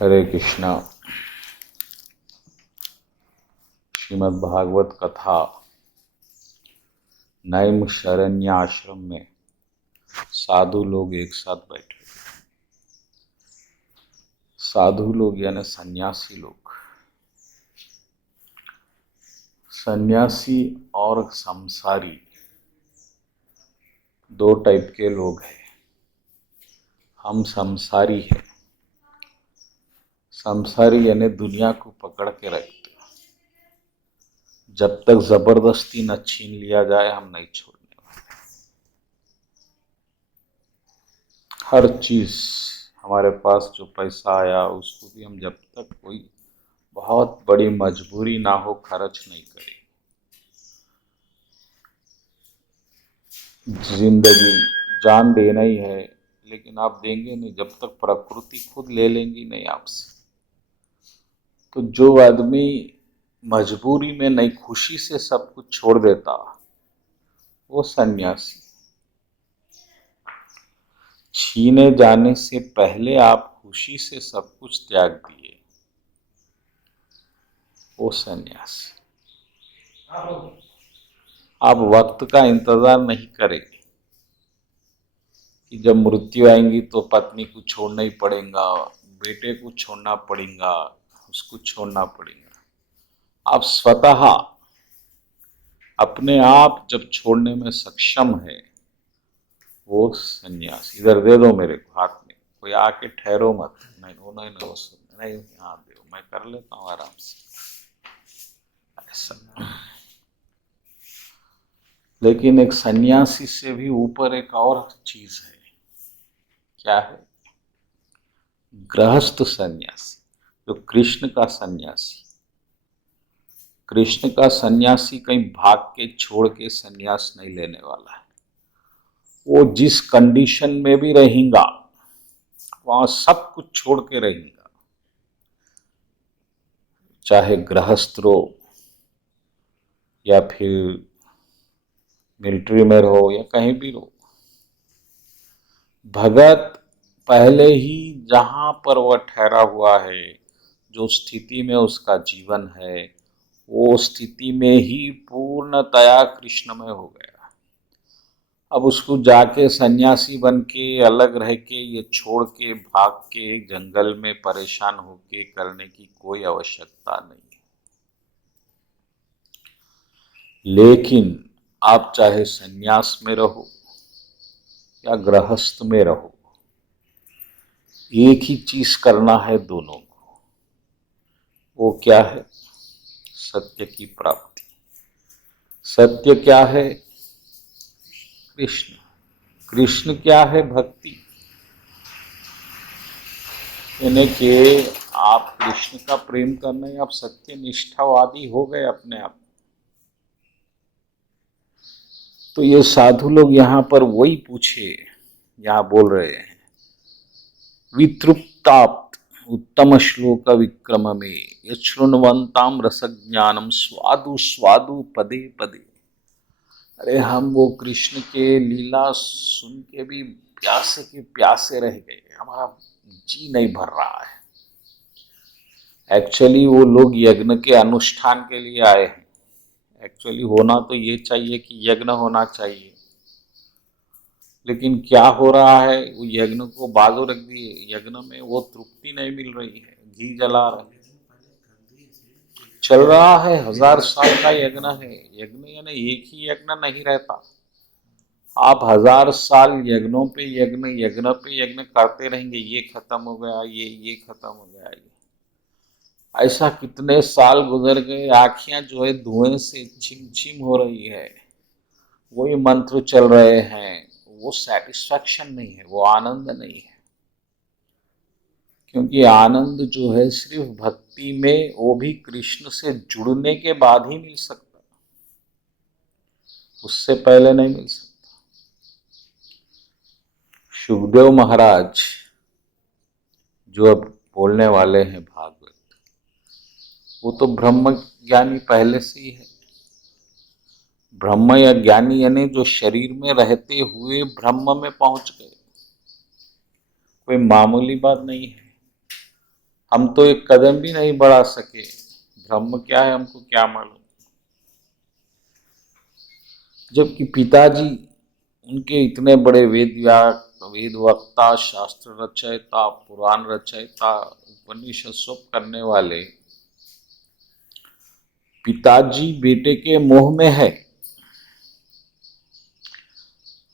हरे कृष्णा। श्रीमद् भागवत कथा नैमिषारण्य आश्रम में साधु लोग एक साथ बैठे। साधु लोग यानी सन्यासी लोग। सन्यासी और संसारी दो टाइप के लोग हैं। हम संसारी हैं। संसारी यानी दुनिया को पकड़ के रखते। जब तक जबरदस्ती न छीन लिया जाए हम नहीं छोड़ने वाले। हर चीज हमारे पास जो पैसा आया उसको भी हम जब तक कोई बहुत बड़ी मजबूरी ना हो खर्च नहीं करें। जिंदगी जान देना ही है, लेकिन आप देंगे नहीं जब तक प्रकृति खुद ले लेंगी नहीं आपसे। तो जो आदमी मजबूरी में नहीं खुशी से सब कुछ छोड़ देता वो सन्यासी। छीने जाने से पहले आप खुशी से सब कुछ त्याग दिए वो सन्यासी। आप वक्त का इंतजार नहीं करेंगे कि जब मृत्यु आएंगी तो पत्नी को छोड़ना ही पड़ेगा, बेटे को छोड़ना पड़ेगा, उसको छोड़ना पड़ेगा। आप स्वतः अपने आप जब छोड़ने में सक्षम है वो सन्यास। इधर दे दो मेरे को हाथ में, कोई आके ठहरो मत। नहीं नहीं नहीं, यहाँ दो, मैं कर लेता हूँ आराम से ऐसा। लेकिन एक सन्यासी से भी ऊपर एक और चीज है। क्या है? गृहस्थ सन्यासी, जो कृष्ण का सन्यासी। कृष्ण का सन्यासी कहीं भाग के छोड़ के सन्यास नहीं लेने वाला है। वो जिस कंडीशन में भी रहेगा वहां सब कुछ छोड़ के रहेगा, चाहे गृहस्थ रहो या फिर मिलिट्री में रहो या कहीं भी रहो। भगत पहले ही जहां पर वह ठहरा हुआ है, जो स्थिति में उसका जीवन है, वो स्थिति में ही पूर्णतया कृष्ण में हो गया। अब उसको जाके सन्यासी बन के अलग रह के ये छोड़ के भाग के जंगल में परेशान होके करने की कोई आवश्यकता नहीं है। लेकिन आप चाहे सन्यास में रहो या गृहस्थ में रहो, एक ही चीज करना है दोनों को। वो क्या है? सत्य की प्राप्ति। सत्य क्या है? कृष्ण। कृष्ण क्या है? भक्ति। यानी कि आप कृष्ण का प्रेम करने, आप सत्य निष्ठावादी हो गए अपने आप। तो ये साधु लोग यहाँ पर वही पूछे, यहाँ बोल रहे हैं, वितृप्ताप्त उत्तम श्लोक विक्रम में यशृण्वन्ताम रसज्ञानम स्वादु स्वादु पदे पदे। अरे हम वो कृष्ण के लीला सुन के भी प्यासे के प्यासे रह गए, हमारा जी नहीं भर रहा है। एक्चुअली वो लोग यज्ञ के अनुष्ठान के लिए आए हैं। एक्चुअली होना तो ये चाहिए कि यज्ञ होना चाहिए, लेकिन क्या हो रहा है, वो यज्ञ को बाजू रख दिए। यज्ञ में वो तृप्ति नहीं मिल रही है, घी जला रहे। चल रहा है 1000 साल का यज्ञ है। यज्ञ यानी एक ही यज्ञ नहीं रहता। आप 1000 साल यज्ञों पे यज्ञ करते रहेंगे। ये खत्म हो गया, ये खत्म हो गया, ये ऐसा कितने साल गुजर गए। आँखियां जो है धुएं से छिम छिम हो रही है, वही मंत्र चल रहे हैं। वो सेटिस्फैक्शन नहीं है, वो आनंद नहीं है। क्योंकि आनंद जो है सिर्फ भक्ति में, वो भी कृष्ण से जुड़ने के बाद ही मिल सकता, उससे पहले नहीं मिल सकता। सुखदेव महाराज जो अब बोलने वाले हैं भागवत, वो तो ब्रह्म ज्ञानी पहले से ही है। ब्रह्म या ज्ञानी यानी जो शरीर में रहते हुए ब्रह्म में पहुंच गए, कोई मामूली बात नहीं है। हम तो एक कदम भी नहीं बढ़ा सके, ब्रह्म क्या है हमको क्या मालूम। जबकि पिताजी उनके इतने बड़े वेद वक्ता, शास्त्र रचयिता, पुराण रचयिता, उपनिषद सब करने वाले पिताजी बेटे के मोह में है।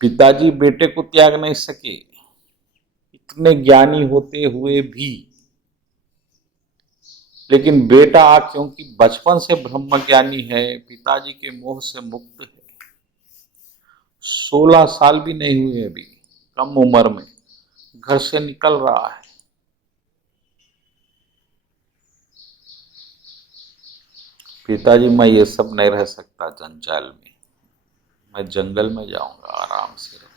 पिताजी बेटे को त्याग नहीं सके, इतने ज्ञानी होते हुए भी। लेकिन बेटा क्योंकि बचपन से ब्रह्म ज्ञानी है, पिताजी के मोह से मुक्त है, 16 साल भी नहीं हुए अभी, कम उम्र में घर से निकल रहा है। पिताजी मैं ये सब नहीं रह सकता जंजाल में, मैं जंगल में जाऊंगा आराम से रहूंगा।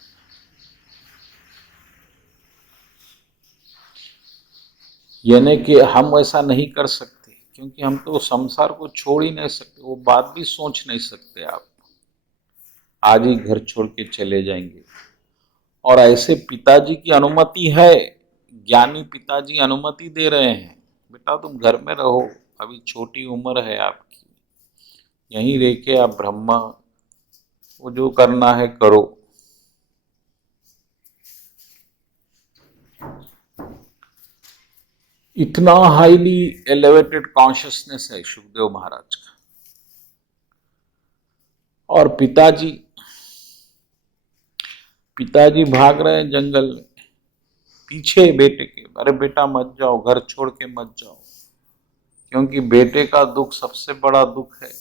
यानी कि हम ऐसा नहीं कर सकते, क्योंकि हम तो संसार को छोड़ ही नहीं सकते, वो बात भी सोच नहीं सकते आप। आज ही घर छोड़ के चले जाएंगे, और ऐसे पिताजी की अनुमति है, ज्ञानी पिताजी अनुमति दे रहे हैं, बेटा तुम घर में रहो, अभी छोटी उम्र है आपकी, यहीं रह के आप ब्रह्मा वो जो करना है करो। इतना हाईली एलिवेटेड कॉन्शियसनेस है सुखदेव महाराज का। और पिताजी भाग रहे हैं जंगल में पीछे बेटे के, अरे बेटा मत जाओ, घर छोड़ के मत जाओ, क्योंकि बेटे का दुख सबसे बड़ा दुख है।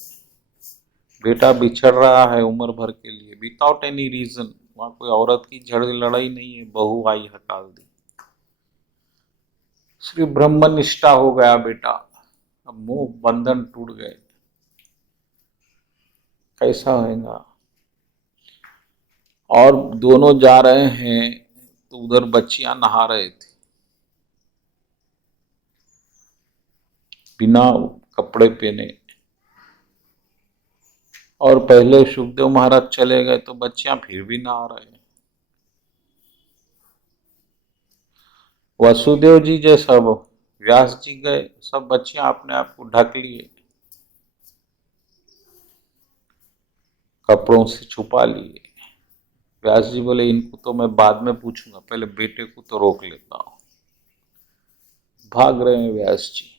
बेटा बिछड़ रहा है उम्र भर के लिए, विदाउट एनी रीजन। वहां कोई औरत की लड़ाई नहीं है, बहू आई हटा दी, सिर्फ ब्रह्मनिष्ठा हो गया बेटा, अब मोह बंधन टूट गए। कैसा होगा। और दोनों जा रहे हैं तो उधर बच्चियां नहा रहे थे बिना कपड़े पहने, और पहले सुखदेव महाराज चले गए तो बच्चियां फिर भी नहा रहे हैं। वसुदेव जी जैसा व्यास जी गए, सब बच्चियां अपने आप को ढक लिए, कपड़ों से छुपा लिए। व्यास जी बोले इनको तो मैं बाद में पूछूंगा, पहले बेटे को तो रोक लेता हूं। भाग रहे हैं व्यास जी।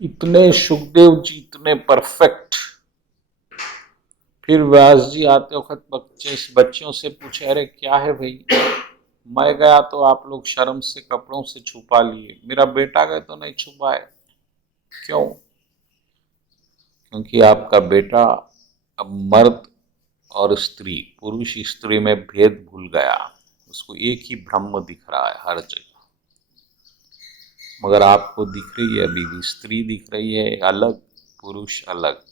इतने सुखदेव जी इतने परफेक्ट। फिर व्यास जी आते वक्त बच्चियों से पूछे, अरे क्या है भाई, मैं गया तो आप लोग शर्म से कपड़ों से छुपा लिए, मेरा बेटा गए तो नहीं छुपाए, क्यों? क्योंकि आपका बेटा अब मर्द और स्त्री, पुरुष स्त्री में भेद भूल गया, उसको एक ही ब्रह्म दिख रहा है हर जगह। मगर आपको दिख रही है अभी भी स्त्री दिख रही है अलग, पुरुष अलग।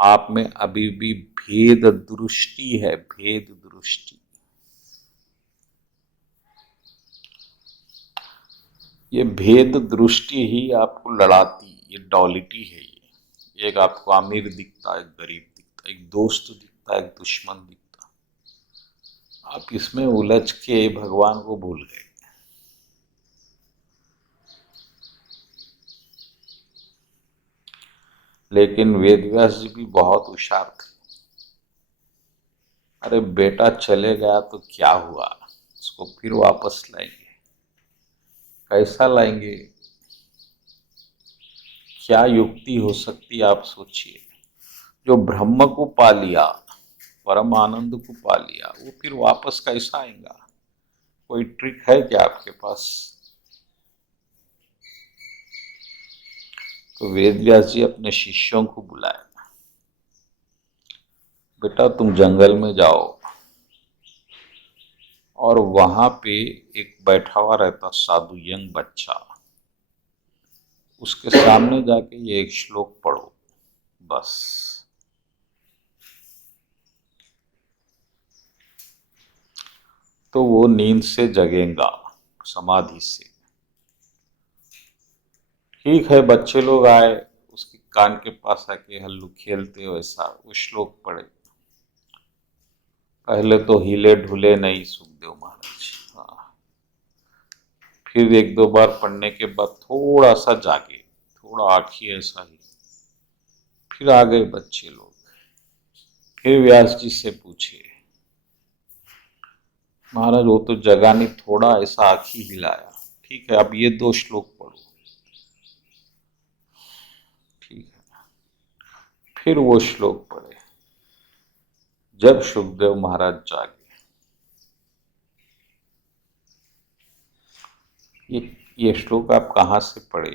आप में अभी भी भेद दृष्टि है, भेद दृष्टि। ये भेद दृष्टि ही आपको लड़ाती, ये डॉलिटी है। ये एक आपको अमीर दिखता, एक गरीब दिखता, एक दोस्त दिखता, एक दुश्मन दिखता। आप इसमें उलझ के भगवान को भूल गए। लेकिन वेदव्यास जी भी बहुत होशियार थे। अरे बेटा चले गया तो क्या हुआ, उसको फिर वापस लाएंगे, कैसा लाएंगे, क्या युक्ति हो सकती आप सोचिए। जो ब्रह्म को पा लिया, परम आनंद को पा लिया, वो फिर वापस कैसा आएगा? कोई ट्रिक है क्या आपके पास? तो वेदव्यास जी अपने शिष्यों को बुलाए, बेटा तुम जंगल में जाओ, और वहां पे एक बैठा हुआ रहता साधु, यंग बच्चा, उसके सामने जाके ये एक श्लोक पढ़ो बस। तो वो नींद से जगेगा, समाधि से। ठीक है, बच्चे लोग आए, उसके कान के पास आके हल्लू खेलते वैसा वो श्लोक पढ़े। पहले तो हिले ढुले नहीं सुखदेव महाराज, हाँ, फिर एक दो बार पढ़ने के बाद थोड़ा सा जागे, थोड़ा आँखी ऐसा ही, फिर आ गए बच्चे लोग, फिर व्यास जी से पूछे, महाराज वो तो जगा नहीं, थोड़ा ऐसा आँखी हिलाया, ठीक है अब ये 2 श्लोक पढ़ो, ठीक है। फिर वो श्लोक पढ़े, जब सुखदेव महाराज जागे। ये श्लोक आप कहाँ से पढ़े?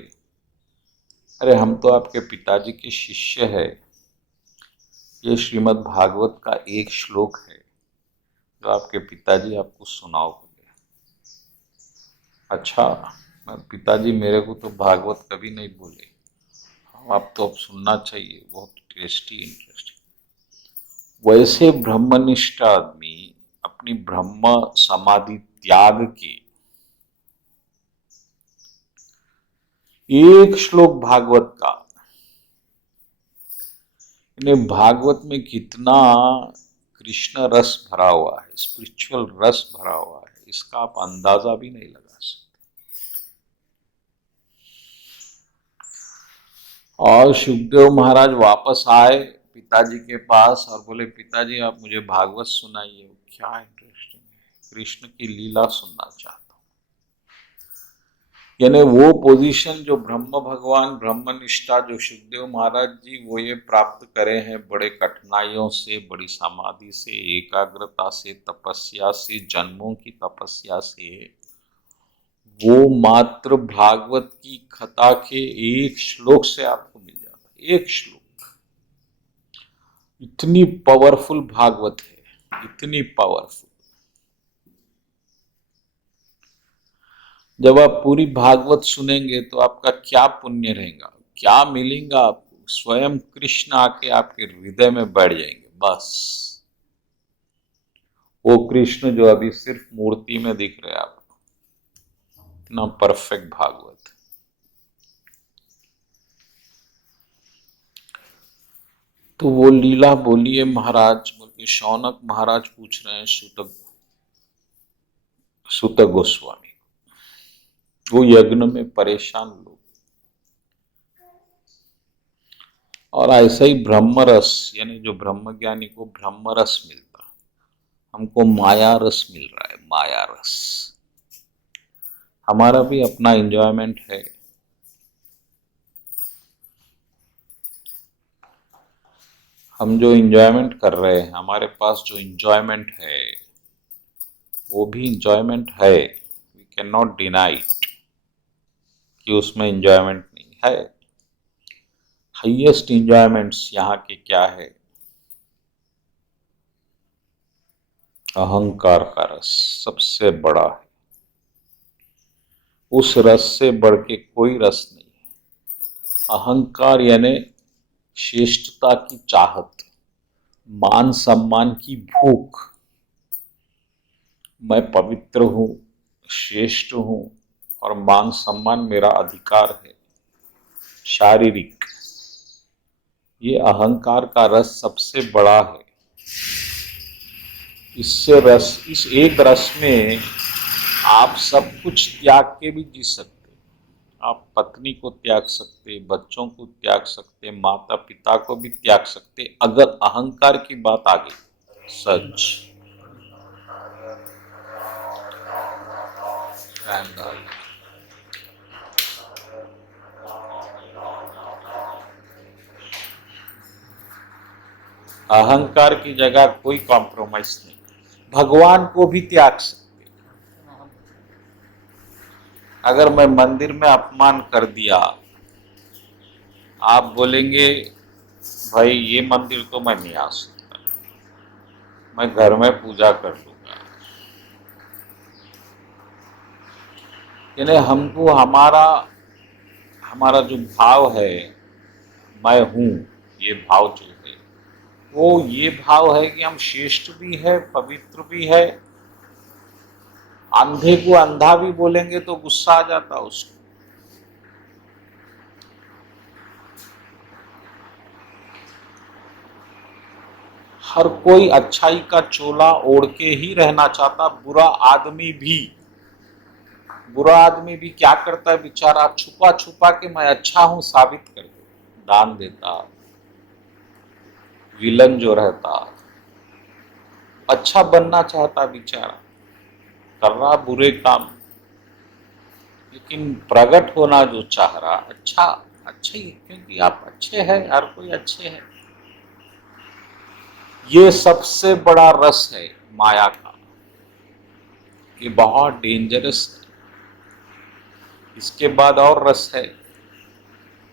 अरे हम तो आपके पिताजी के शिष्य है, ये श्रीमद् भागवत का एक श्लोक है जो आपके पिताजी आपको सुनाओगे। अच्छा, पिताजी मेरे को तो भागवत कभी नहीं बोले, आप तो अब सुनना चाहिए, बहुत टेस्टी इंटरेस्टिंग। वैसे ब्रह्मनिष्ठ आदमी अपनी ब्रह्म समाधि त्याग के एक श्लोक भागवत का, इन्हें भागवत में कितना कृष्ण रस भरा हुआ है, स्पिरिचुअल रस भरा हुआ है, इसका आप अंदाजा भी नहीं लगा सकते। और सुखदेव महाराज वापस आए पिताजी के पास और बोले, पिताजी आप मुझे भागवत सुनाइए। क्या इंटरेस्टिंग है, कृष्ण की लीला सुनना चाहता हूँ। यानी वो पोजीशन जो ब्रह्म भगवान ब्रह्मनिष्ठा जो सुखदेव महाराज जी वो ये प्राप्त करे हैं बड़े कठिनाइयों से, बड़ी समाधि से, एकाग्रता से, तपस्या से, जन्मों की तपस्या से, वो मात्र भागवत की कथा के एक श्लोक से आपको मिल जाता है। एक श्लोक, इतनी पावरफुल भागवत है, इतनी पावरफुल। जब आप पूरी भागवत सुनेंगे तो आपका क्या पुण्य रहेगा, क्या मिलेगा आपको, स्वयं कृष्ण आके आपके हृदय में बैठ जाएंगे। बस वो कृष्ण जो अभी सिर्फ मूर्ति में दिख रहे हैं आपको, इतना परफेक्ट भागवत। तो वो लीला बोलिए महाराज, बोल शौनक महाराज पूछ रहे हैं सुत गोस्वामी, वो यज्ञ में परेशान लोग, और ऐसा ही ब्रह्म रस, यानी जो ब्रह्म ज्ञानी को ब्रह्म रस मिलता, हमको माया रस मिल रहा है, माया रस। हमारा भी अपना एंजॉयमेंट है, हम जो एंजॉयमेंट कर रहे हैं, हमारे पास जो एंजॉयमेंट है वो भी एंजॉयमेंट है, we can not deny it कि उसमें एंजॉयमेंट नहीं है। हाईएस्ट एंजॉयमेंट्स यहाँ के क्या है? अहंकार का रस सबसे बड़ा है, उस रस से बढ़ के कोई रस नहीं है। अहंकार यानी श्रेष्ठता की चाहत, मान सम्मान की भूख, मैं पवित्र हूं, श्रेष्ठ हूं और मान सम्मान मेरा अधिकार है, शारीरिक, ये अहंकार का रस सबसे बड़ा है। इस एक रस में आप सब कुछ त्याग के भी जी सकते, आप पत्नी को त्याग सकते, बच्चों को त्याग सकते, माता पिता को भी त्याग सकते, अगर अहंकार की बात आ गई। सच अहंकार की जगह कोई कॉम्प्रोमाइज नहीं, भगवान को भी त्याग सकते। अगर मैं मंदिर में अपमान कर दिया, आप बोलेंगे भाई ये मंदिर तो मैं नहीं आ सकता, मैं घर में पूजा कर लूंगा। यानी हमको हमारा जो भाव है, मैं हूं, ये भाव जो है वो ये भाव है कि हम श्रेष्ठ भी है, पवित्र भी है। अंधे को अंधा भी बोलेंगे तो गुस्सा आ जाता उसको। हर कोई अच्छाई का चोला ओढ़ के ही रहना चाहता, बुरा आदमी भी बुरा आदमी भी क्या करता है बेचारा, छुपा छुपा के मैं अच्छा हूं साबित कर दे, दान देता। विलन जो रहता अच्छा बनना चाहता बेचारा, कर रहा बुरे काम, लेकिन प्रकट होना जो चाह रहा अच्छा, अच्छे ही, क्योंकि आप अच्छे हैं, हर कोई अच्छे है। ये सबसे बड़ा रस है माया का, ये बहुत डेंजरस है। इसके बाद और रस है,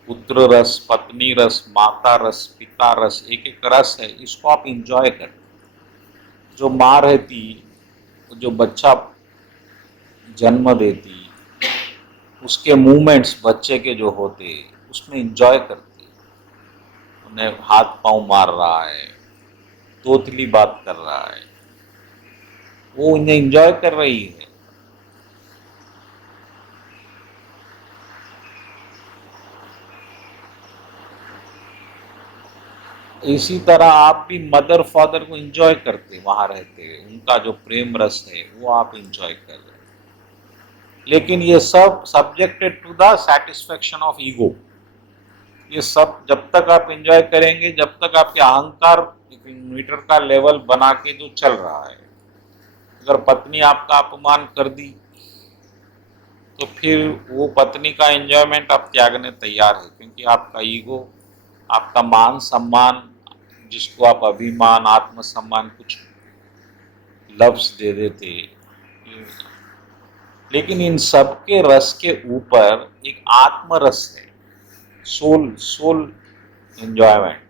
पुत्र रस, पत्नी रस, माता रस, पिता रस, एक एक रस है, इसको आप इंजॉय करें। जो माँ रहती, जो बच्चा जन्म देती, उसके मूवमेंट्स बच्चे के जो होते उसमें इंजॉय करते, उन्हें हाथ पांव मार रहा है, तोतली बात कर रहा है, वो इन्हें इंजॉय कर रही है। इसी तरह आप भी मदर फादर को एंजॉय करते, वहां रहते, उनका जो प्रेम रस है वो आप एंजॉय कर रहे हैं। लेकिन ये सब subjected to the satisfaction of ego. ये सब जब तक आप एंजॉय करेंगे, जब तक आपके अहंकार मीटर का लेवल बना के जो चल रहा है। अगर पत्नी आपका अपमान कर दी तो फिर वो पत्नी का एंजॉयमेंट आप त्यागने तैयार है, क्योंकि आपका ईगो, आपका मान सम्मान, जिसको आप अभिमान आत्मसम्मान कुछ लफ्ज दे देते। लेकिन इन सब के रस के ऊपर एक आत्मरस है, सोल सोल एंजॉयमेंट।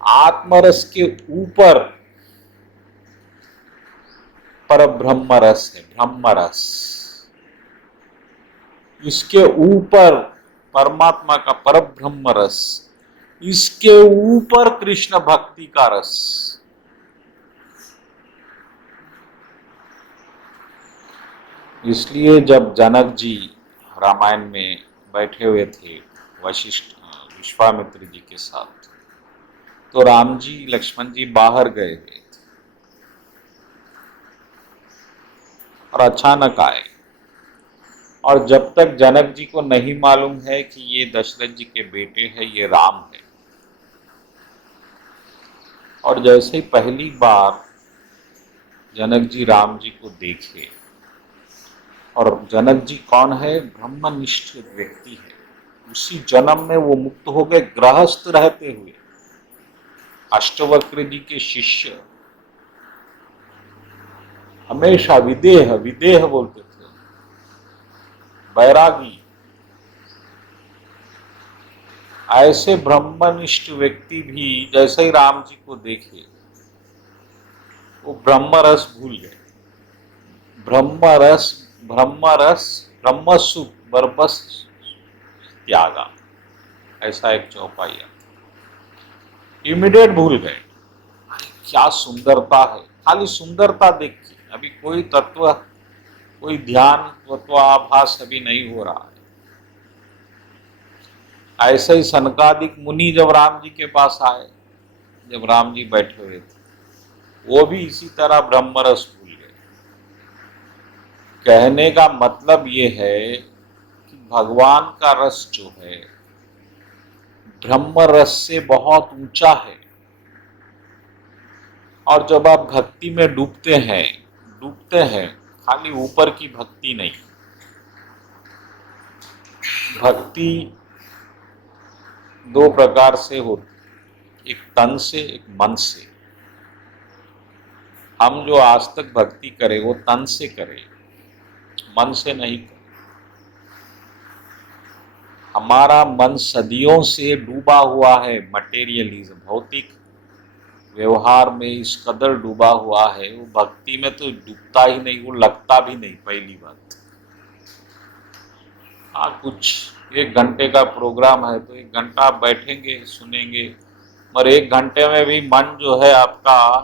आत्मरस के ऊपर पर ब्रह्म रस है, ब्रह्म रस। इसके ऊपर परमात्मा का पर ब्रह्म रस, इसके ऊपर कृष्ण भक्ति का रस। इसलिए जब जनक जी रामायण में बैठे हुए थे वशिष्ठ विश्वामित्र जी के साथ, तो राम जी लक्ष्मण जी बाहर गए थे और अचानक आए। और जब तक जनक जी को नहीं मालूम है कि ये दशरथ जी के बेटे हैं, ये राम है, और जैसे ही पहली बार जनक जी राम जी को देखे, और जनक जी कौन है, ब्रह्मनिष्ठ व्यक्ति है, उसी जन्म में वो मुक्त हो गए गृहस्थ रहते हुए, अष्टवक्र जी के शिष्य, हमेशा विदेह विदेह बोलते थे, बैरागी। ऐसे ब्रह्मनिष्ठ व्यक्ति भी जैसे ही राम जी को देखे वो ब्रह्मरस भूल गए। ब्रह्मरस, ब्रह्मरस, ब्रह्मसु बरबस त्यागा, ऐसा एक चौपाई। इमीडिएट भूल गए। क्या सुंदरता है, खाली सुंदरता देख के, अभी कोई तत्व, कोई ध्यान तत्वाभास अभी नहीं हो रहा है। ऐसे ही सनकादिक मुनि जब राम जी के पास आए, जब राम जी बैठे हुए थे, वो भी इसी तरह ब्रह्मरस भूल गए। कहने का मतलब ये है कि भगवान का रस जो है ब्रह्म रस से बहुत ऊंचा है। और जब आप भक्ति में डूबते हैं, खाली ऊपर की भक्ति नहीं, भक्ति दो प्रकार से होती, एक तन से, एक मन से। हम जो आज तक भक्ति करें वो तन से करें, मन से नहीं करें। हमारा मन सदियों से डूबा हुआ है मटेरियलिज्म, भौतिक व्यवहार में इस कदर डूबा हुआ है, वो भक्ति में तो डूबता ही नहीं, वो लगता भी नहीं। पहली बात, हाँ कुछ 1 घंटे का प्रोग्राम है तो 1 घंटा आप बैठेंगे सुनेंगे, और 1 घंटे में भी मन जो है आपका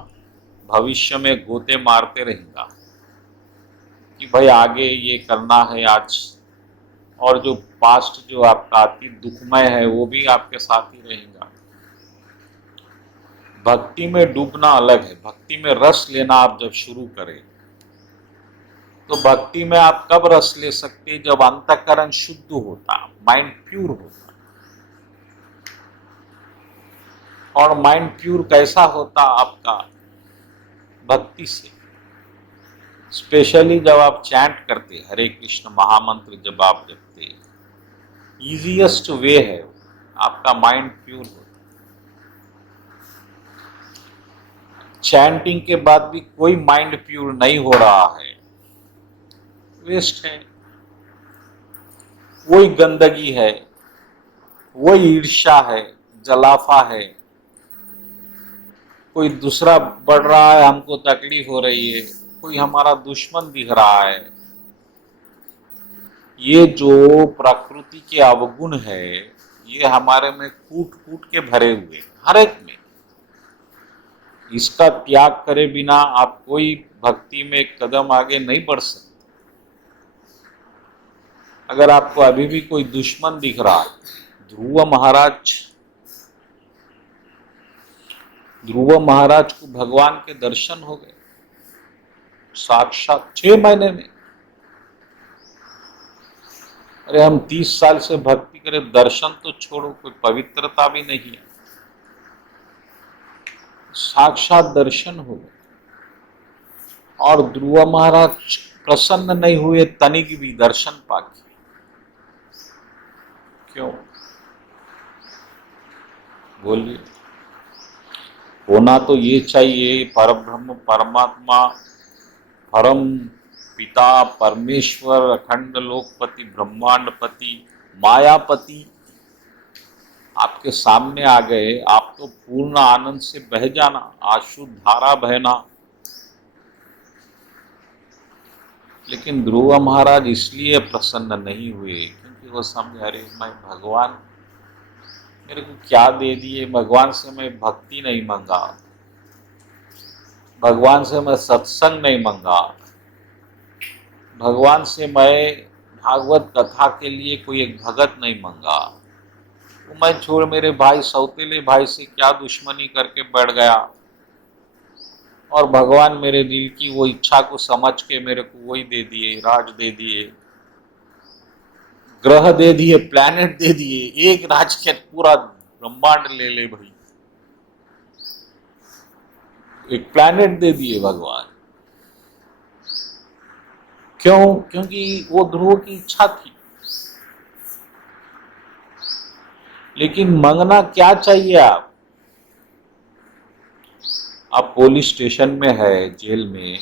भविष्य में गोते मारते रहेगा कि भाई आगे ये करना है आज, और जो पास्ट जो आपका अतीत दुखमय है वो भी आपके साथ ही रहेगा। भक्ति में डूबना अलग है, भक्ति में रस लेना आप जब शुरू करें तो भक्ति में आप कब रस ले सकते हैं? जब अंतःकरण शुद्ध होता, माइंड प्योर होता। और माइंड प्योर कैसा होता आपका? भक्ति से। स्पेशली जब आप चैंट करते, हरे कृष्ण महामंत्र जब आप जपते, इजीएस्ट वे है, आपका माइंड प्योर होता। चैंटिंग के बाद भी कोई माइंड प्योर नहीं हो रहा है, वेस्ट है। वही गंदगी है, वही ईर्ष्या है, जलाफा है, कोई दूसरा बढ़ रहा है, हमको तकलीफ हो रही है, कोई हमारा दुश्मन दिख रहा है। ये जो प्रकृति के अवगुण है, ये हमारे में कूट कूट के भरे हुए, हर एक में। इसका त्याग करे बिना आप कोई भक्ति में एक कदम आगे नहीं बढ़ सकते। अगर आपको अभी भी कोई दुश्मन दिख रहा है, ध्रुव महाराज को भगवान के दर्शन हो गए साक्षात 6 महीने में। अरे हम 30 साल से भक्ति करें, दर्शन तो छोड़ो, कोई पवित्रता भी नहीं है। साक्षात दर्शन हो गए। और ध्रुव महाराज प्रसन्न नहीं हुए तनिक भी दर्शन पाके। क्यों? बोलिए। होना तो ये चाहिए, परब्रह्म परमात्मा, परम पिता परमेश्वर, अखंड लोकपति, ब्रह्मांडपति, मायापति आपके सामने आ गए, आप तो पूर्ण आनंद से बह जाना, आशु धारा बहना। लेकिन ध्रुव महाराज इसलिए प्रसन्न नहीं हुए क्योंकि वो समझे, अरे मैं भगवान मेरे को क्या दे दिए, भगवान से मैं भक्ति नहीं मांगा, भगवान से मैं सत्संग नहीं मांगा, भगवान से मैं भागवत कथा के लिए कोई एक भगत नहीं मांगा, तो मैं छोड़ मेरे भाई सौतेले भाई से क्या दुश्मनी करके बैठ गया। और भगवान मेरे दिल की वो इच्छा को समझ के मेरे को वही दे दिए, राज दे दिए, ग्रह दे दिए, प्लैनेट दे दिए, एक राज के पूरा ब्रह्मांड ले ले भाई, एक प्लैनेट दे दिए भगवान। क्यों? क्योंकि वो ध्रुव की इच्छा थी। लेकिन मांगना क्या चाहिए? आप पुलिस स्टेशन में है, जेल में,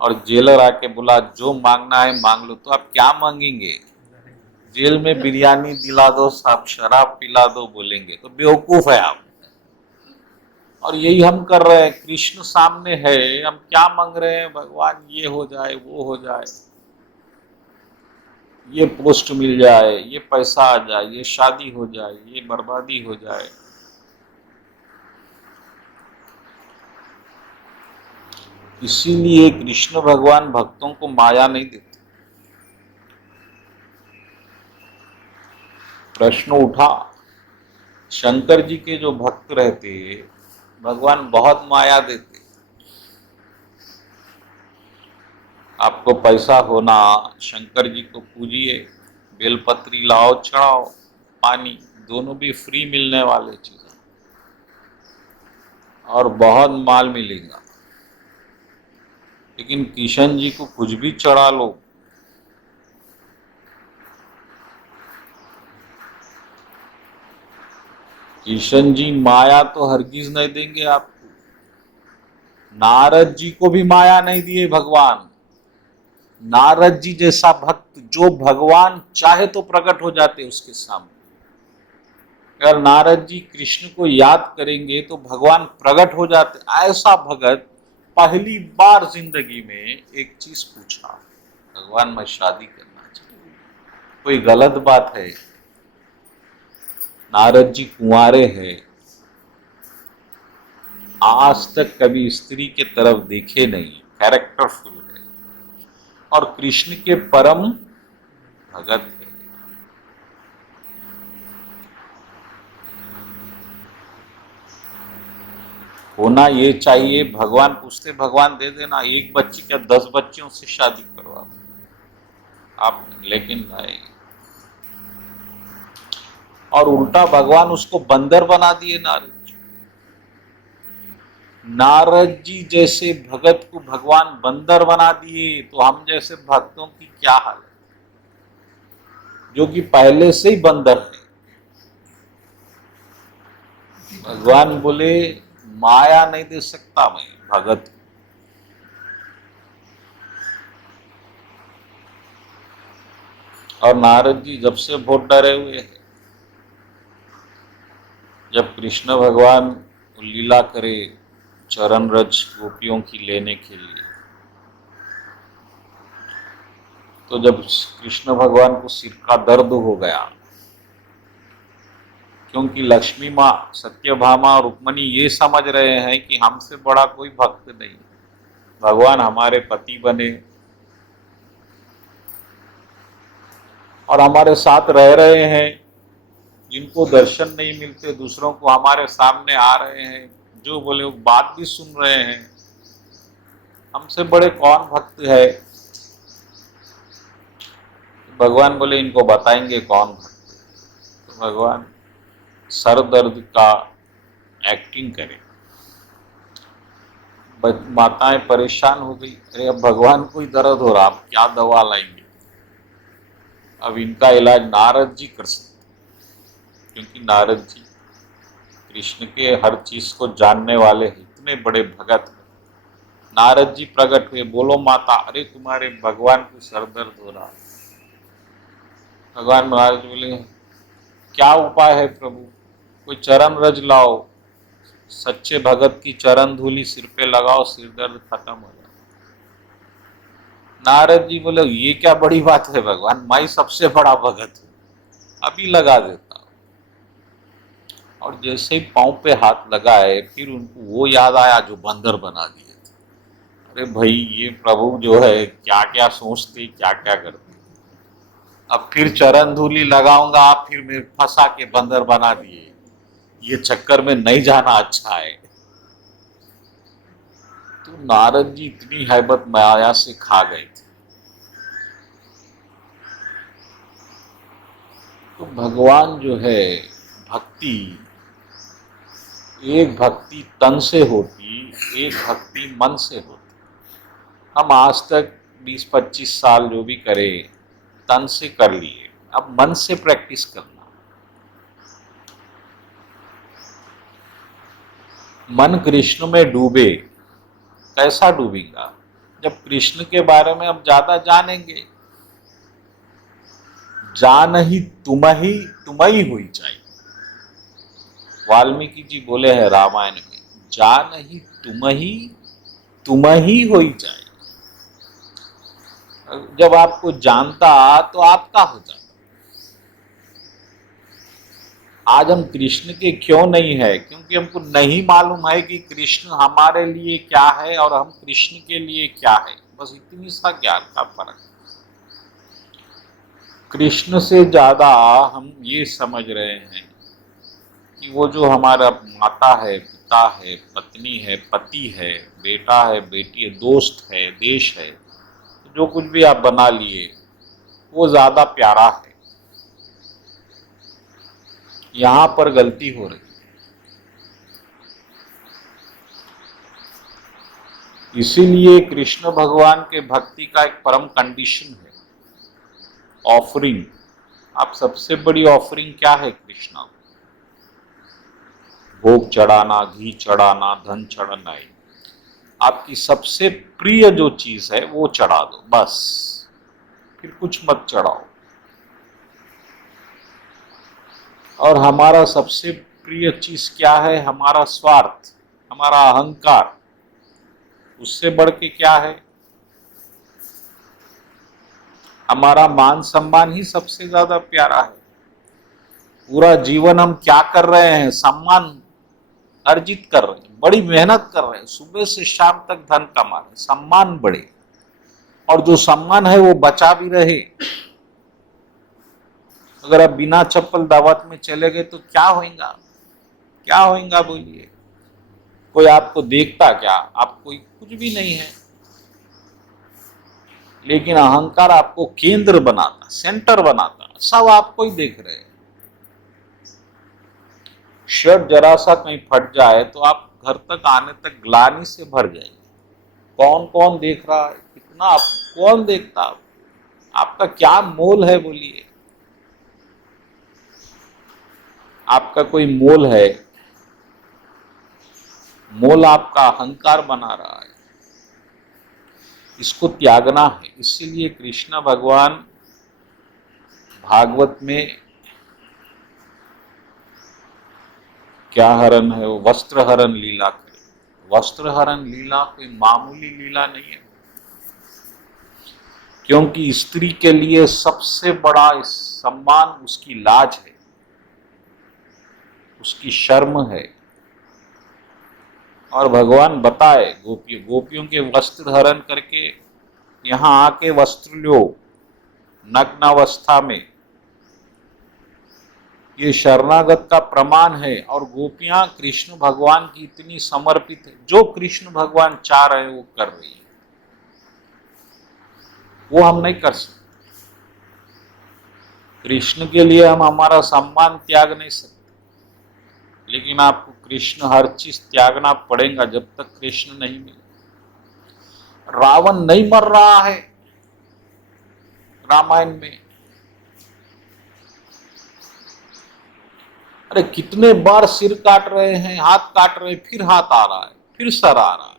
और जेलर आके बोला जो मांगना है मांग लो, तो आप क्या मांगेंगे? जेल में बिरयानी दिला दो, साहब शराब पिला दो बोलेंगे तो बेवकूफ है आप। और यही हम कर रहे हैं। कृष्ण सामने है, हम क्या मांग रहे हैं? भगवान ये हो जाए, वो हो जाए, ये पोस्ट मिल जाए, ये पैसा आ जाए, ये शादी हो जाए, ये बर्बादी हो जाए। इसीलिए कृष्ण भगवान भक्तों को माया नहीं देते। प्रश्न उठा, शंकर जी के जो भक्त रहते भगवान बहुत माया देते। आपको पैसा होना, शंकर जी को पूजिए, बेलपत्री लाओ चढ़ाओ, पानी दोनों भी फ्री मिलने वाले चीजें, और बहुत माल मिलेगा। लेकिन किशन जी को कुछ भी चढ़ा लो, किशन जी माया तो हरगिज नहीं देंगे आपको। नारद जी को भी माया नहीं दिए भगवान। नारद जी जैसा भक्त जो भगवान चाहे तो प्रकट हो जाते उसके सामने। अगर नारद जी कृष्ण को याद करेंगे तो भगवान प्रकट हो जाते। ऐसा भगत पहली बार जिंदगी में एक चीज पूछा, भगवान मैं शादी करना चाहती हूं। कोई गलत बात है? नारद जी कुंवारे हैं, आज तक कभी स्त्री के तरफ देखे नहीं, कैरेक्टरफुल है, और कृष्ण के परम भगत है। होना ये चाहिए। भगवान पूछते, भगवान दे देना, एक बच्ची क्या 10 बच्चियों से शादी करवा आप, लेकिन नहीं। और उल्टा भगवान उसको बंदर बना दिए नारद जी। नारद जी जैसे भगत को भगवान बंदर बना दिए, तो हम जैसे भक्तों की क्या हाल है, जो कि पहले से ही बंदर है। भगवान बोले माया नहीं दे सकता मैं भगत को। और नारद जी जब से बहुत डरे हुए हैं। जब कृष्ण भगवान लीला करे चरण रज गोपियों की लेने के लिए, तो जब कृष्ण भगवान को सिर का दर्द हो गया, क्योंकि लक्ष्मी माँ सत्यभामा और रुक्मणी ये समझ रहे हैं कि हमसे बड़ा कोई भक्त नहीं, भगवान हमारे पति बने और हमारे साथ रह रहे हैं, जिनको दर्शन नहीं मिलते दूसरों को हमारे सामने आ रहे हैं, जो बोले वो बात भी सुन रहे हैं, हमसे बड़े कौन भक्त है। भगवान बोले इनको बताएंगे कौन भक्त है। तो भगवान सर दर्द का एक्टिंग करे। माताएं परेशान हो गई, अरे अब भगवान को ही दर्द हो रहा, अब क्या दवा लाएंगे। अब इनका इलाज नारद जी कर सकते, क्योंकि नारद जी कृष्ण के हर चीज को जानने वाले हैं, इतने बड़े भगत हैं। नारद जी प्रकट हुए, बोलो माता, अरे तुम्हारे भगवान को सर दर्द हो रहा। भगवान महाराज बोले क्या उपाय है प्रभु, कोई चरण रज लाओ, सच्चे भगत की चरण धूली सिर पे लगाओ, सिर दर्द खत्म हो जाए। नारद जी बोले ये क्या बड़ी बात है भगवान, मैं सबसे बड़ा भगत हूं, अभी लगा देता हूं। और जैसे ही पांव पे हाथ लगाए, फिर उनको वो याद आया जो बंदर बना दिए थे। अरे भाई ये प्रभु जो है क्या क्या सोचते, क्या क्या करते। अब फिर चरण धूली लगाऊंगा, आप फिर मेरे फंसा के बंदर बना दिए, ये चक्कर में नहीं जाना अच्छा है। तो नारद जी इतनी हैबत माया से खा गए थे। तो भगवान जो है भक्ति, एक भक्ति तन से होती, एक भक्ति मन से होती। हम आज तक 20-25 साल जो भी करे तन से कर लिए, अब मन से प्रैक्टिस करना। मन कृष्ण में डूबे, कैसा डूबेगा, जब कृष्ण के बारे में अब ज्यादा जानेंगे। जान ही तुम ही हुई चाहिए। वाल्मीकि जी बोले हैं रामायण में, जान ही तुम ही हुई चाहिए। जब आपको जानता तो आपका हो जाता। आज हम कृष्ण के क्यों नहीं है, क्योंकि हमको नहीं मालूम है कि कृष्ण हमारे लिए क्या है और हम कृष्ण के लिए क्या है। बस इतनी सा ज्ञान का फर्क। कृष्ण से ज्यादा हम ये समझ रहे हैं कि वो जो हमारा माता है, पिता है, पत्नी है, पति है, बेटा है, बेटी है, दोस्त है, देश है, जो कुछ भी आप बना लिए वो ज्यादा प्यारा है। यहां पर गलती हो रही। इसीलिए कृष्ण भगवान के भक्ति का एक परम कंडीशन है ऑफरिंग। आप सबसे बड़ी ऑफरिंग क्या है कृष्ण? भोग चढ़ाना, घी चढ़ाना, धन चढ़ाना है। आपकी सबसे प्रिय जो चीज है वो चढ़ा दो, बस, फिर कुछ मत चढ़ाओ। और हमारा सबसे प्रिय चीज क्या है? हमारा स्वार्थ, हमारा अहंकार। उससे बढ़ के क्या है? हमारा मान सम्मान ही सबसे ज्यादा प्यारा है। पूरा जीवन हम क्या कर रहे हैं? सम्मान अर्जित कर रहे हैं, बड़ी मेहनत कर रहे हैं, सुबह से शाम तक धन कमा रहे हैं, सम्मान बढ़े, और जो सम्मान है वो बचा भी रहे। अगर आप बिना चप्पल दावत में चले गए तो क्या होगा? क्या होगा बोलिए? कोई आपको देखता क्या? आप कोई कुछ भी नहीं है, लेकिन अहंकार आपको केंद्र बनाता, सेंटर बनाता, सब आपको ही देख रहे हैं। शर्ट जरा सा कहीं फट जाए तो आप घर तक आने तक ग्लानि से भर जाएंगे। कौन कौन देख रहा है, कितना आप, कौन देखता, आपका क्या मोल है बोलिए? आपका कोई मोल है? मोल आपका अहंकार बना रहा है, इसको त्यागना है। इसीलिए कृष्ण भगवान भागवत में क्या हरण है, वो वस्त्र हरण लीला करे। वस्त्र हरण लीला कोई मामूली लीला नहीं है, क्योंकि स्त्री के लिए सबसे बड़ा सम्मान उसकी लाज है, उसकी शर्म है। और भगवान बताए गोपियों के वस्त्र हरण करके यहाँ आके वस्त्र लो नग्नावस्था में, ये शरणागत का प्रमाण है। और गोपियां कृष्ण भगवान की इतनी समर्पित है, जो कृष्ण भगवान चाह रहे हैं वो कर रही है, वो हम नहीं कर सकते। कृष्ण के लिए हम हमारा सम्मान त्याग नहीं सकते, लेकिन आपको कृष्ण हर चीज त्यागना पड़ेगा जब तक कृष्ण नहीं मिले। रावण नहीं मर रहा है रामायण में, अरे कितने बार सिर काट रहे हैं, हाथ काट रहे हैं, फिर हाथ आ रहा है, फिर सर आ रहा है।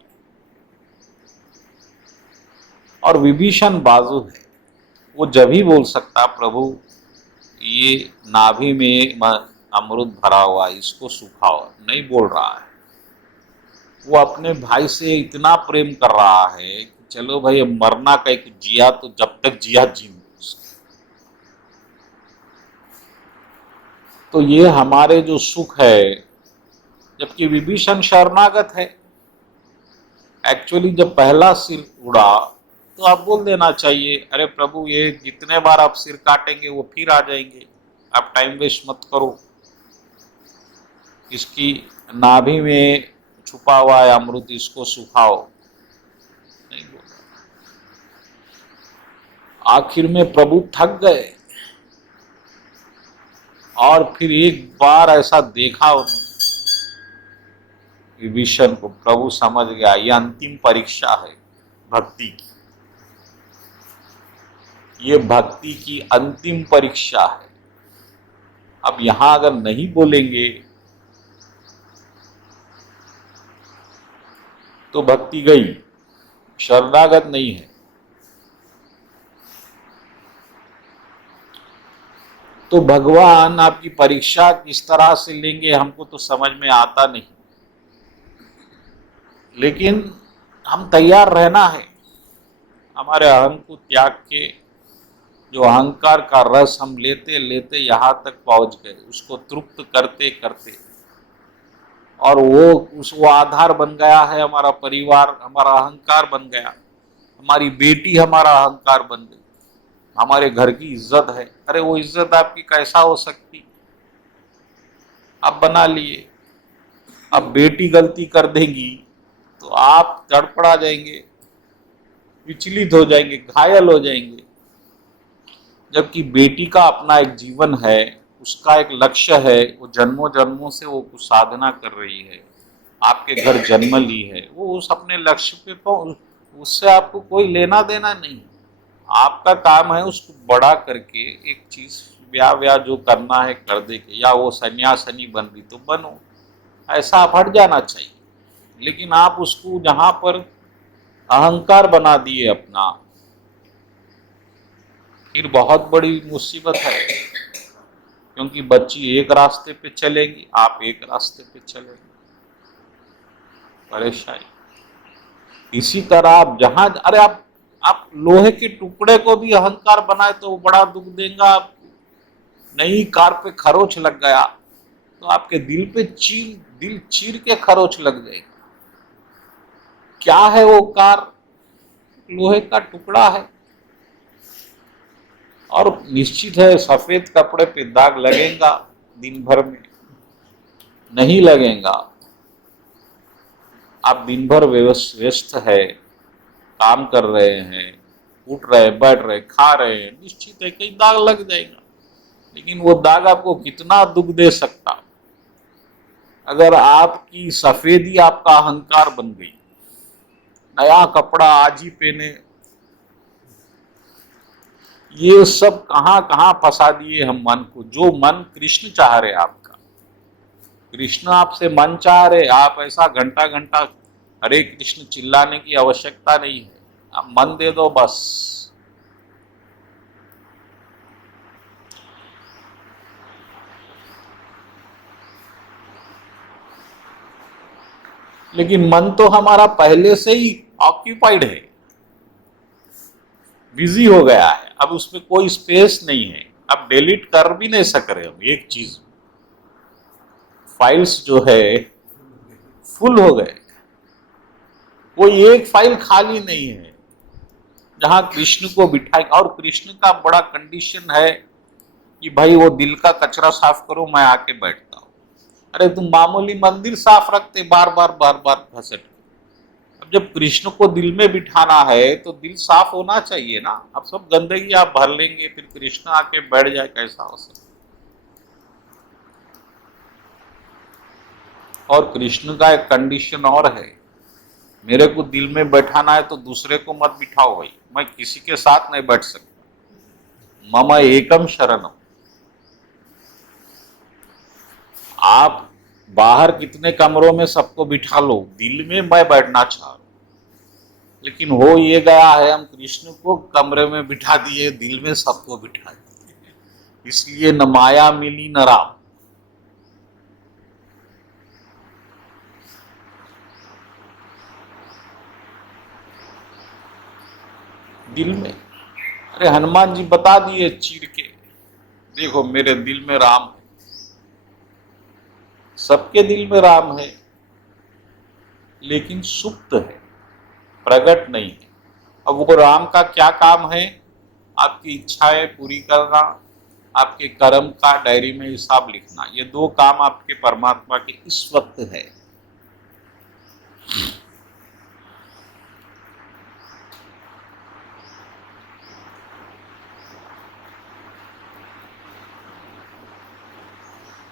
और विभीषण बाजू है, वो जब ही बोल सकता प्रभु ये नाभि में अमृत भरा हुआ, इसको सुखाओ, नहीं बोल रहा है। वो अपने भाई से इतना प्रेम कर रहा है कि चलो भाई अब मरना कहीं जिया तो जब तक जिया जी। तो ये हमारे जो सुख है, जबकि विभीषण शरणागत है। एक्चुअली जब पहला सिर उड़ा तो आप बोल देना चाहिए, अरे प्रभु ये जितने बार आप सिर काटेंगे वो फिर आ जाएंगे, आप टाइम वेस्ट मत करो, इसकी नाभि में छुपा हुआ है अमृत, इसको सुखाओ। नहीं बोला। आखिर में प्रभु थक गए और फिर एक बार ऐसा देखा उन्होंने विभीषण को, प्रभु समझ गया ये अंतिम परीक्षा है भक्ति की, ये भक्ति की अंतिम परीक्षा है। अब यहां अगर नहीं बोलेंगे तो भक्ति गई, शरणागत नहीं है। तो भगवान आपकी परीक्षा किस तरह से लेंगे हमको तो समझ में आता नहीं, लेकिन हम तैयार रहना है। हमारे अहम को त्याग के जो अहंकार का रस हम लेते लेते यहाँ तक पहुँच गए, उसको तृप्त करते करते, और वो आधार बन गया है हमारा परिवार, हमारा अहंकार बन गया, हमारी बेटी हमारा अहंकार बन गई, हमारे घर की इज्जत है। अरे वो इज्जत आपकी कैसा हो सकती, आप बना लिए। अब बेटी गलती कर देंगी तो आप तड़पड़ा जाएंगे, विचलित हो जाएंगे, घायल हो जाएंगे। जबकि बेटी का अपना एक जीवन है, उसका एक लक्ष्य है, वो जन्मों जन्मों से वो कुछ साधना कर रही है, आपके घर जन्म ली है, वो उस अपने लक्ष्य पे उससे आपको कोई लेना देना नहीं। आपका काम है उसको बड़ा करके एक चीज ब्याह जो करना है कर दे के, या वो सन्यासनी बन रही तो बनो, ऐसा आप हट जाना चाहिए। लेकिन आप उसको जहां पर अहंकार बना दिए अपना, फिर बहुत बड़ी मुसीबत है, क्योंकि बच्ची एक रास्ते पे चलेगी, आप एक रास्ते पे चलेंगे, परेशानी। इसी तरह आप जहां, अरे आप लोहे के टुकड़े को भी अहंकार बनाए तो वो बड़ा दुख देगा आपको। नई कार पे खरोच लग गया तो आपके दिल पे दिल चीर के खरोच लग जाएगा। क्या है वो कार? लोहे का टुकड़ा है, और निश्चित है सफेद कपड़े पे दाग लगेगा दिन भर में, नहीं लगेगा। आप दिन भर व्यस्त है, काम कर रहे हैं, उठ रहे, बैठ रहे, खा रहे हैं, निश्चित है कहीं दाग लग जाएगा। लेकिन वो दाग आपको कितना दुख दे सकता। अगर आपकी सफेदी आपका अहंकार बन गई, नया कपड़ा आज ही पहने, ये सब कहां कहां फंसा दिए हम मन को। जो मन कृष्ण चाह रहे आपका, कृष्ण आपसे मन चाह रहे, आप ऐसा घंटा घंटा हरे कृष्ण चिल्लाने की आवश्यकता नहीं है। आप मन दे दो बस। लेकिन मन तो हमारा पहले से ही ऑक्यूपाइड है, बिजी हो गया है, अब उसमें कोई स्पेस नहीं है। अब डिलीट कर भी नहीं सक रहे हम एक चीज, फाइल्स जो है फुल हो गए, कोई एक फाइल खाली नहीं है जहां कृष्ण को बिठाए। और कृष्ण का बड़ा कंडीशन है कि भाई वो दिल का कचरा साफ करो, मैं आके बैठता हूं। अरे तुम मामूली मंदिर साफ रखते, बार बार घसट। अब जब कृष्ण को दिल में बिठाना है तो दिल साफ होना चाहिए ना। अब सब गंदगी आप भर लेंगे, फिर कृष्ण आके बैठ जाए, कैसा हो सकता। और कृष्ण का एक कंडीशन और है, मेरे को दिल में बैठाना है तो दूसरे को मत बिठाओ भाई, मैं किसी के साथ नहीं बैठ सकता। मम एकम शरणम। आप बाहर कितने कमरों में सबको बिठा लो, दिल में मैं बैठना चाह रहा हूं। लेकिन हो ये गया है, हम कृष्ण को कमरे में बिठा दिए, दिल में सबको बिठा दिए। इसलिए न माया मिली न राम। दिल में, अरे हनुमान जी बता दिए चीर के, देखो मेरे दिल में राम है। सबके दिल में राम है, लेकिन सुप्त है, प्रकट नहीं है। अब वो राम का क्या काम है? आपकी इच्छाएं पूरी करना, आपके कर्म का डायरी में हिसाब लिखना। ये दो काम आपके परमात्मा के इस वक्त है।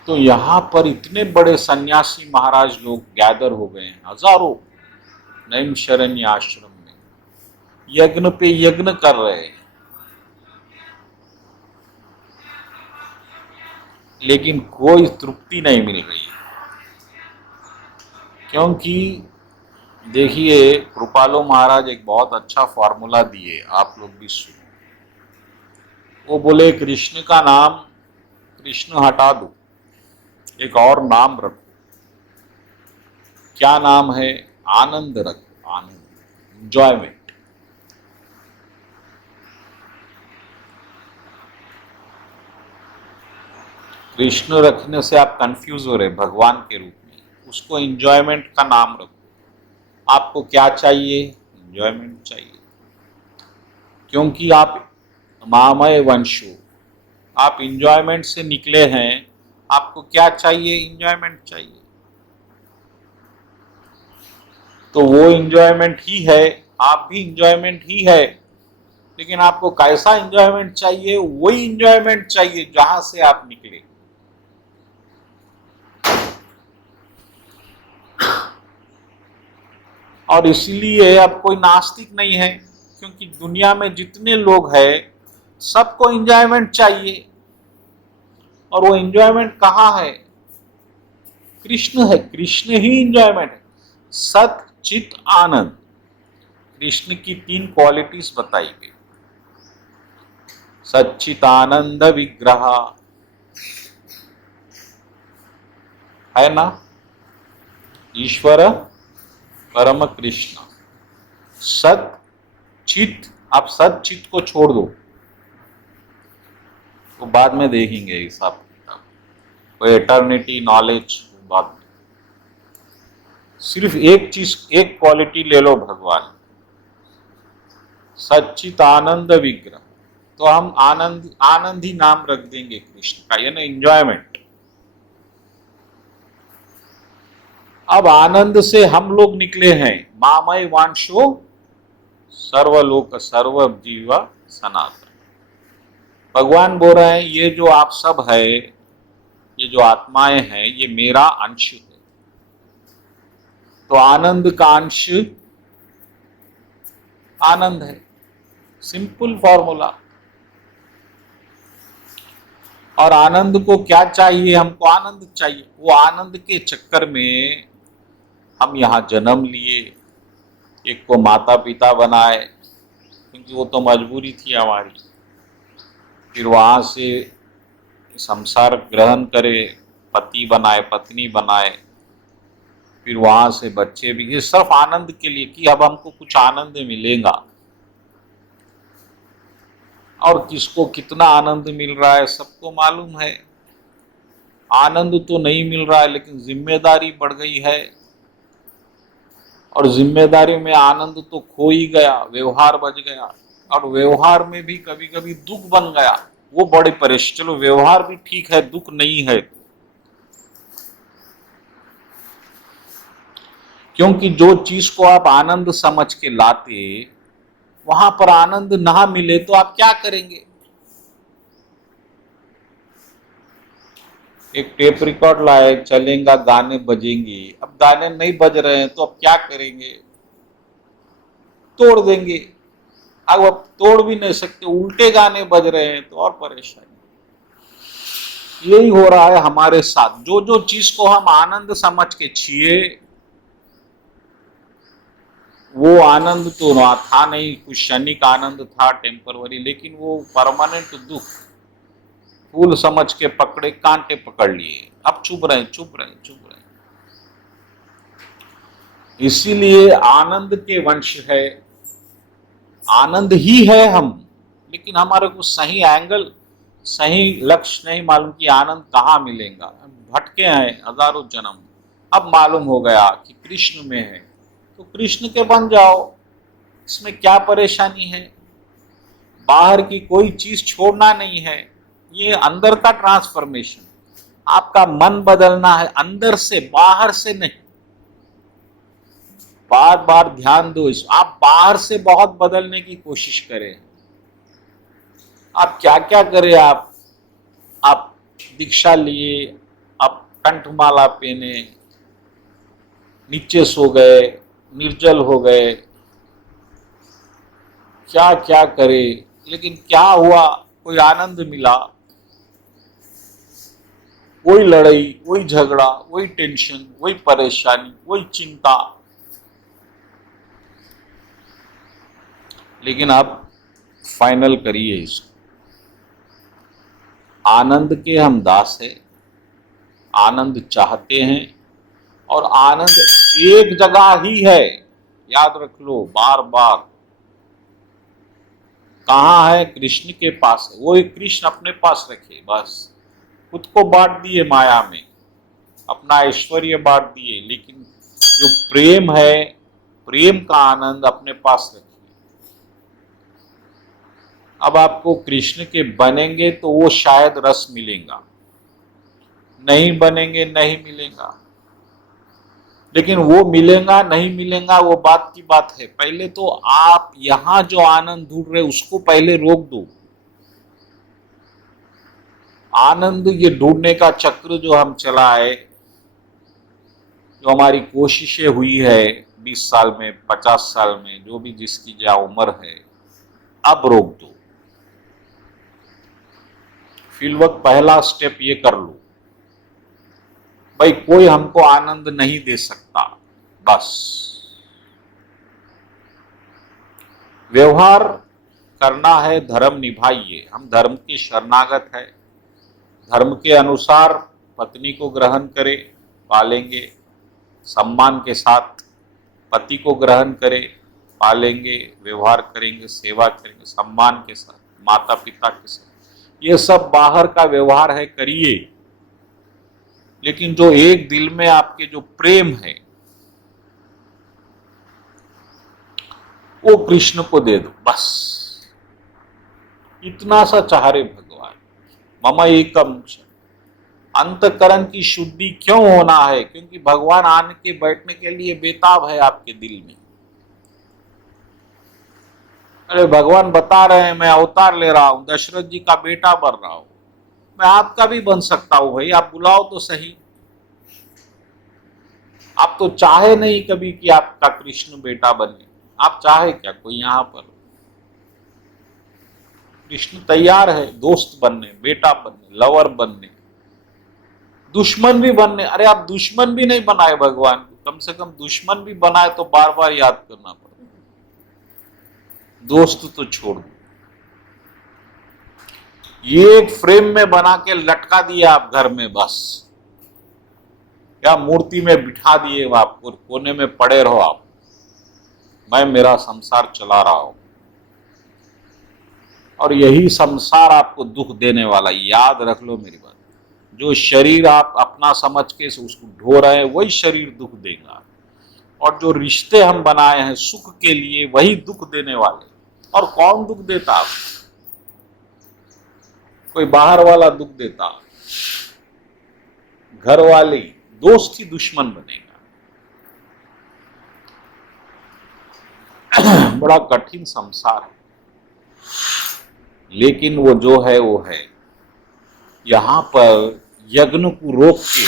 तो यहां पर इतने बड़े सन्यासी महाराज लोग गैदर हो गए हैं, हजारों नैमिषारण्य आश्रम में, यज्ञ पे यज्ञ कर रहे हैं। लेकिन कोई तृप्ति नहीं मिल रही है। क्योंकि देखिए, कृपालो महाराज एक बहुत अच्छा फॉर्मूला दिए, आप लोग भी सुनो। वो बोले कृष्ण का नाम कृष्ण हटा दो, एक और नाम रखो। क्या नाम है? आनंद रखो, आनंद, एंजॉयमेंट। कृष्ण रखने से आप कंफ्यूज हो रहे भगवान के रूप में, उसको एंजॉयमेंट का नाम रखो। आपको क्या चाहिए? एंजॉयमेंट चाहिए। क्योंकि आप मामय वंशो, आप इंजॉयमेंट से निकले हैं। आपको क्या चाहिए? इंजॉयमेंट चाहिए। तो वो इंजॉयमेंट ही है, आप भी इंजॉयमेंट ही है। लेकिन आपको कैसा इंजॉयमेंट चाहिए? वही इंजॉयमेंट चाहिए जहां से आप निकले। और इसलिए अब कोई नास्तिक नहीं है, क्योंकि दुनिया में जितने लोग हैं सबको इंजॉयमेंट चाहिए। और वो इंजॉयमेंट कहाँ है? कृष्ण है, कृष्ण ही इंजॉयमेंट है। सत चित आनंद, कृष्ण की तीन क्वालिटीज बताई गई। सच्चितानंद विग्रह है ना, ईश्वर परम कृष्ण। सत चित, आप सत चित को छोड़ दो तो बाद में देखेंगे हिसाब किताब, वो एटर्निटी नॉलेज बाद में। सिर्फ एक चीज, एक क्वालिटी ले लो भगवान, सच्चित आनंद विग्रह। तो हम आनंद, आनंद ही नाम रख देंगे कृष्ण का, यानी एंजॉयमेंट। अब आनंद से हम लोग निकले हैं, मामय वांशो सर्वलोक सर्व जीव सनातन। भगवान बोल रहे हैं ये जो आप सब है, ये जो आत्माएं हैं, ये मेरा अंश है। तो आनंद का अंश आनंद है, सिंपल फॉर्मूला। और आनंद को क्या चाहिए? हमको आनंद चाहिए। वो आनंद के चक्कर में हम यहाँ जन्म लिए, एक को माता पिता बनाए क्योंकि वो तो मजबूरी थी हमारी, फिर वहां से संसार ग्रहण करे, पति बनाए पत्नी बनाए, फिर वहां से बच्चे भी, ये सिर्फ आनंद के लिए कि अब हमको कुछ आनंद मिलेगा। और किसको कितना आनंद मिल रहा है सबको मालूम है। आनंद तो नहीं मिल रहा है, लेकिन जिम्मेदारी बढ़ गई है, और जिम्मेदारी में आनंद तो खो ही गया, व्यवहार बच गया, और व्यवहार में भी कभी कभी दुख बन गया। वो बड़े परेशान, चलो व्यवहार भी ठीक है, दुख नहीं है, क्योंकि जो चीज को आप आनंद समझ के लाते, वहां पर आनंद ना मिले तो आप क्या करेंगे? एक टेप रिकॉर्ड लाए, चलेगा, गाने बजेंगे। अब गाने नहीं बज रहे हैं तो अब क्या करेंगे? तोड़ देंगे। अब तोड़ भी नहीं सकते, उल्टे गाने बज रहे हैं तो और परेशानी। यही हो रहा है हमारे साथ। जो जो चीज को हम आनंद समझ के छिए, वो आनंद तो ना था नहीं, कुछ क्षणिक आनंद था, टेम्परवरी, लेकिन वो परमानेंट दुख फूल समझ के पकड़े, कांटे पकड़ लिए, अब चुप रहे चुप रहे चुप रहे। इसीलिए आनंद के वंश है, आनंद ही है हम, लेकिन हमारे को सही एंगल, सही लक्ष्य नहीं मालूम कि आनंद कहाँ मिलेगा। भटके हैं हजारों जन्म, अब मालूम हो गया कि कृष्ण में है, तो कृष्ण के बन जाओ, इसमें क्या परेशानी है? बाहर की कोई चीज छोड़ना नहीं है, ये अंदर का ट्रांसफॉर्मेशन। आपका मन बदलना है, अंदर से, बाहर से नहीं। बार बार ध्यान दो इस, आप बाहर से बहुत बदलने की कोशिश करें। आप क्या क्या करें? आप दीक्षा लिए, आप कंठमाला पहने, नीचे सो गए, निर्जल हो गए, क्या क्या करे, लेकिन क्या हुआ? कोई आनंद मिला? वही लड़ाई, वही झगड़ा, वही टेंशन, वही परेशानी, वही चिंता। लेकिन आप फाइनल करिए इसको, आनंद के हम दास हैं, आनंद चाहते हैं, और आनंद एक जगह ही है, याद रख लो बार बार। कहाँ है? कृष्ण के पास है। वो एक कृष्ण अपने पास रखे, बस। खुद को बांट दिए माया में, अपना ऐश्वर्य बांट दिए, लेकिन जो प्रेम है, प्रेम का आनंद अपने पास रखिए। अब आपको कृष्ण के बनेंगे तो वो शायद रस मिलेगा, नहीं बनेंगे नहीं मिलेगा, लेकिन वो मिलेगा नहीं मिलेगा वो बात की बात है। पहले तो आप यहां जो आनंद ढूंढ रहे उसको पहले रोक दो। आनंद ये ढूंढने का चक्र जो हम चलाए, जो हमारी कोशिशें हुई है 20 साल में, 50 साल में, जो भी जिसकी जहाँ उम्र है, अब रोक दो। फिलवक्त पहला स्टेप ये कर लो, भाई कोई हमको आनंद नहीं दे सकता, बस। व्यवहार करना है, धर्म निभाइए। हम धर्म के शरणागत है, धर्म के अनुसार पत्नी को ग्रहण करें, पालेंगे, सम्मान के साथ पति को ग्रहण करें, पालेंगे, व्यवहार करेंगे, सेवा करेंगे सम्मान के साथ, माता पिता के साथ। ये सब बाहर का व्यवहार है, करिए, लेकिन जो एक दिल में आपके जो प्रेम है वो कृष्ण को दे दो, बस। इतना सा चाह रहे भगवान, मम एकम। अंतकरण की शुद्धि क्यों होना है? क्योंकि भगवान आने के बैठने के लिए बेताब है आपके दिल में। अरे भगवान बता रहे हैं मैं अवतार ले रहा हूं, दशरथ जी का बेटा बन रहा हूं, मैं आपका भी बन सकता हूं भाई, आप बुलाओ तो सही। आप तो चाहे नहीं कभी कि आपका कृष्ण बेटा बने, आप चाहे क्या कोई यहां पर? कृष्ण तैयार है दोस्त बनने, बेटा बनने, लवर बनने, दुश्मन भी बनने। अरे आप दुश्मन भी नहीं बनाए भगवान को, कम से कम दुश्मन भी बनाए तो बार बार याद करना पड़ता, दोस्त तो छोड़ दो। ये एक फ्रेम में बना के लटका दिया आप घर में, बस या मूर्ति में बिठा दिए आप, कोने में पड़े रहो आप, मैं मेरा संसार चला रहा हूं। और यही संसार आपको दुख देने वाला, याद रख लो मेरी बात। जो शरीर आप अपना समझ के उसको ढो रहे हैं वही शरीर दुख देगा, और जो रिश्ते हम बनाए हैं सुख के लिए वही दुख देने वाले। और कौन दुख देता आप? कोई बाहर वाला दुख देता, घर वाले, दोस्त ही दुश्मन बनेगा। बड़ा कठिन संसार है, लेकिन वो जो है वो है। यहां पर यज्ञ को रोक के,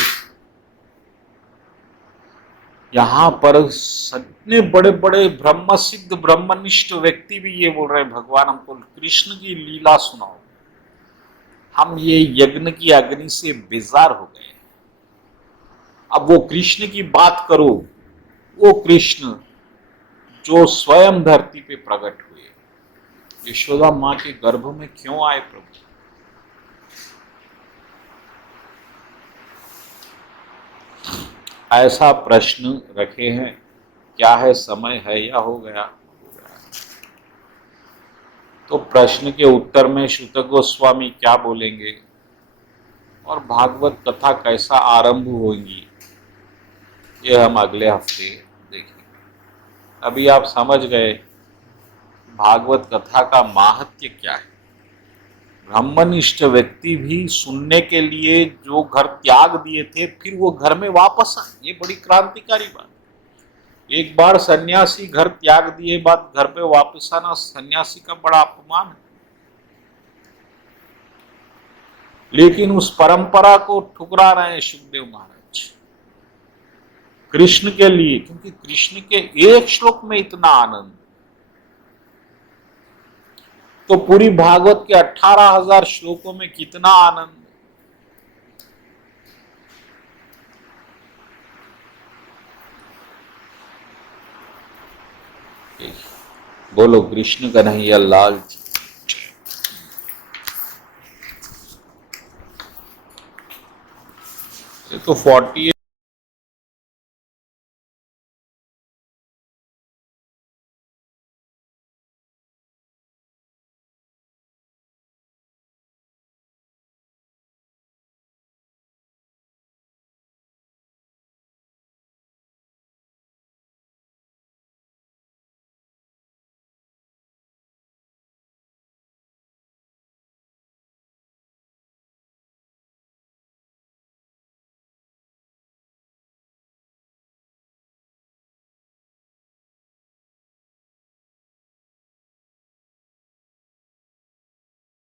यहां पर इतने बड़े बड़े ब्रह्म सिद्ध ब्रह्मनिष्ठ व्यक्ति भी ये बोल रहे हैं भगवान हमको कृष्ण की लीला सुनाओ। हम ये यज्ञ की अग्नि से बेजार हो गए। अब वो कृष्ण की बात करो, वो कृष्ण जो स्वयं धरती पे प्रकट हुए, यशोदा माँ के गर्भ में क्यों आए प्रभु? ऐसा प्रश्न रखे हैं। क्या है, समय है या हो गया? तो प्रश्न के उत्तर में शुत गोस्वामी क्या बोलेंगे और भागवत कथा कैसा आरंभ होगी, ये हम अगले हफ्ते देखेंगे। अभी आप समझ गए भागवत कथा का माहात्म्य क्या है। ब्रह्मनिष्ठ व्यक्ति भी सुनने के लिए जो घर त्याग दिए थे फिर वो घर में वापस आए, ये बड़ी क्रांतिकारी बात। एक बार सन्यासी घर त्याग दिए बाद घर पे वापस आना सन्यासी का बड़ा अपमान है, लेकिन उस परंपरा को ठुकरा रहे हैं सुखदेव महाराज कृष्ण के लिए, क्योंकि कृष्ण के एक श्लोक में इतना आनंद, तो पूरी भागवत के 18,000 श्लोकों में कितना आनंद। बोलो कृष्ण कन्हैया लाल जी। ये तो 48